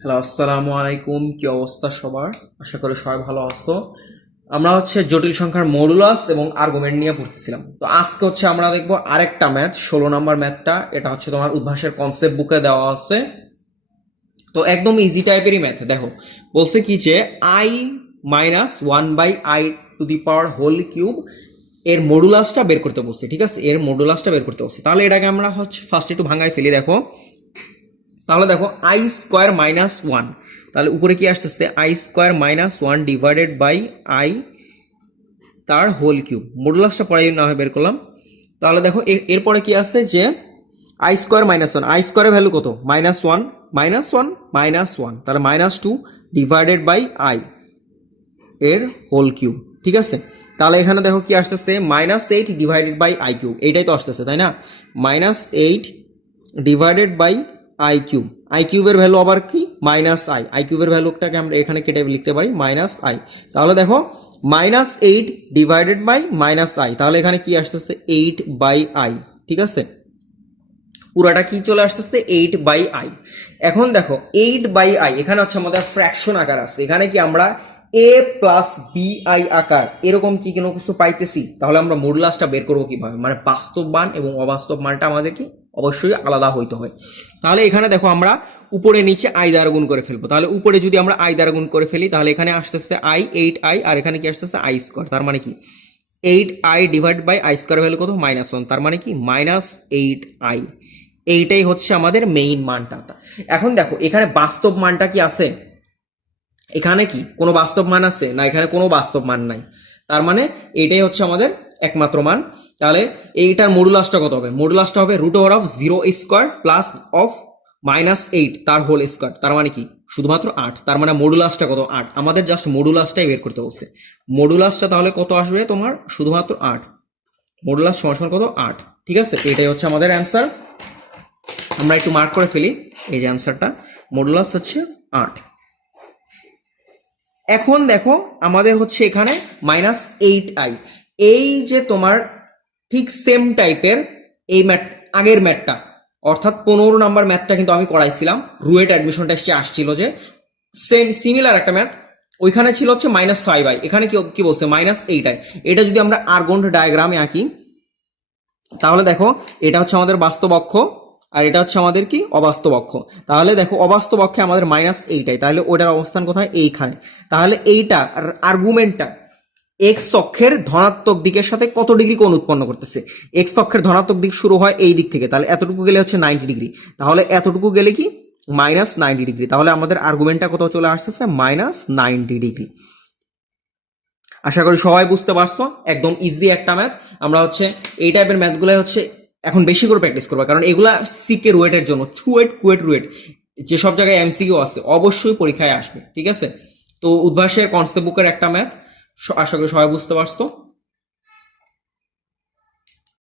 Hello, আসসালামু আলাইকুম। কি অবস্থা সবার? আশা করি সবাই ভালো আছো। আমরা জটিল সংখ্যার মডুলাস এবং আর্গুমেন্ট নিয়ে পড়তেছিলাম। তো আজকে আমরা দেখবো আরেকটা ম্যাথ, 16 নম্বর ম্যাথটা। এটা তোমার উদ্ভাসের কনসেপ্ট বুকে দেওয়া আছে। তো একদম ইজি টাইপেরই ম্যাথ। দেখো বলছে কি যে i minus one by i to the power whole cube এর মডুলাসটা বের করতে বলছে। ঠিক আছে, এর মডুলাসটা বের করতে বলছে। তাহলে এটাকে আমরা ফার্স্ট একটু ভাঙায় ফেলি। দেখো তাহলে দেখো আই স্কোয়ার মাইনাস ওয়ান, তাহলে উপরে কি আসতেছে i square minus one divided by i তার হোল কিউব। মডুলাসটা পরে না হয় বের করলাম। তাহলে দেখো এরপরে কি আসছে যে I square minus one, I স্কোয়ারের ভ্যালু কত? Minus one, minus one, minus one, তাহলে minus two divided by I এর হোল কিউব। ঠিক আছে, তাহলে এখানে দেখো কি আসতেছে minus eight divided by I cube, এইটাই তো আসতেছে তাই না? Minus eight divided by I cube. I কিউবের ভ্যালু আবার কি? Minus I. আই কিউবের ভ্যালুটাকে আমরা এখানে কেটে লিখতে পারি মাইনাস আই। তাহলে দেখো minus eight divided by minus i, তাহলে এখানে কি আসতেছে এইট বাই আই। ঠিক আছে, পুরাটা কি চলে আসতেছে এইট বাই আই। এখন দেখো এইট বাই আই এখানে আমাদের ফ্র্যাকশন আকার আছে। এখানে কি আমরা এ প্লাস বি আই আকার এরকম কি কোনো কিছু পাইতেছি? তাহলে আমরা মডুলাসটা বের করবো কিভাবে? মানে বাস্তব মান এবং অবাস্তব মানটা আমাদের কি অবশ্যই আলাদা হইতে হয়। তাহলে এখানে দেখো আমরা উপরে নিচে আই দ্বারা গুণ করে ফেলবো। তাহলে উপরে যদি আমরা আই দ্বারা গুণ করে ফেলি তাহলে এখানে আসতেছে আই, এইট আই, আর এখানে কি আসতেছে আই স্কোয়ার। তার মানে কি eight i divide by i square value কত? মাইনাস ওয়ান, তার মানে কি মাইনাস এইট আই। এইটাই আমাদের মেইন মানটা। এখন দেখো এখানে বাস্তব মানটা কি আছে? এখানে কি কোনো বাস্তব মান আছে না? এখানে কোনো বাস্তব মান নাই। তার মানে এইটাই আমাদের একমাত্র মান। তাহলে এইটার মডুলাসটা কত হবে? মডুলাসটা হবে root over of zero square plus of minus eight তার হোল স্কোয়ার। তার মানে কি শুধুমাত্র আট। তার মানে মডুলাসটা কত? আট। আমাদের জাস্ট মডুলাসটাই বের করতে বলছে। মডুলাসটা তাহলে কত আসবে তোমার? শুধুমাত্র আট। মডুলাস সমান কত? আট। ঠিক আছে, এটাই আমাদের অ্যান্সার। আমরা একটু মার্ক করে ফেলি এই যে অ্যান্সারটা। মডুলাস আট। এখন দেখো আমাদের এখানে মাইনাস এইট আই। এই যে তোমার ঠিক সেম টাইপের এই ম্যাথ, আগের ম্যাথটা অর্থাৎ 15 নম্বর ম্যাথটা কিন্তু আমি করাইছিলাম। রুয়েট অ্যাডমিশন টেস্টে আসছিল যে সেম সিমিলার একটা ম্যাথ। ওইখানে ছিল মাইনাস ফাইভ আই, এখানে কি বলছে? Minus eight I. এটা যদি আমরা আর্গন ডায়াগ্রামে আঁকি তাহলে দেখো এটা আমাদের বাস্তব অক্ষ আর এটা আমাদের কি অবাস্তব অক্ষ। তাহলে দেখো অবাস্তব অক্ষে আমাদের মাইনাস এইটাই, তাহলে ওটার অবস্থান কোথায়? এইখানে। তাহলে এইটা আর্গুমেন্টটা এক্স অক্ষের ধনাত্মক দিকের সাথে কত ডিগ্রি কোণ উৎপন্ন করতেছে? এক্স অক্ষের ধনাত্মক দিক শুরু হয় এই দিক থেকে, তাহলে এতটুকু গেলে 90 ডিগ্রি। তাহলে এতটুকু গেলে কি মাইনাস 90 ডিগ্রি। তাহলে আমাদের আর্গুমেন্টটা কত চলে আসতেছে? Minus 90 degree. আশা করি সবাই বুঝতে পারছো। একদম ইজি একটা ম্যাথ। আমরা এই টাইপের ম্যাথগুলো এখন বেশি করে প্র্যাকটিস করবো, কারণ এগুলা সিকে রুয়েটের জন্য, চুয়েট কুয়েট রুয়েট যেসব জায়গায় এমসিকিউ আছে অবশ্যই পরীক্ষায় আসবে। ঠিক আছে, তো উদ্ভাসের কনসেপ্ট বুকের একটা ম্যাথ। আশা করি সবাই বুঝতে পারছো।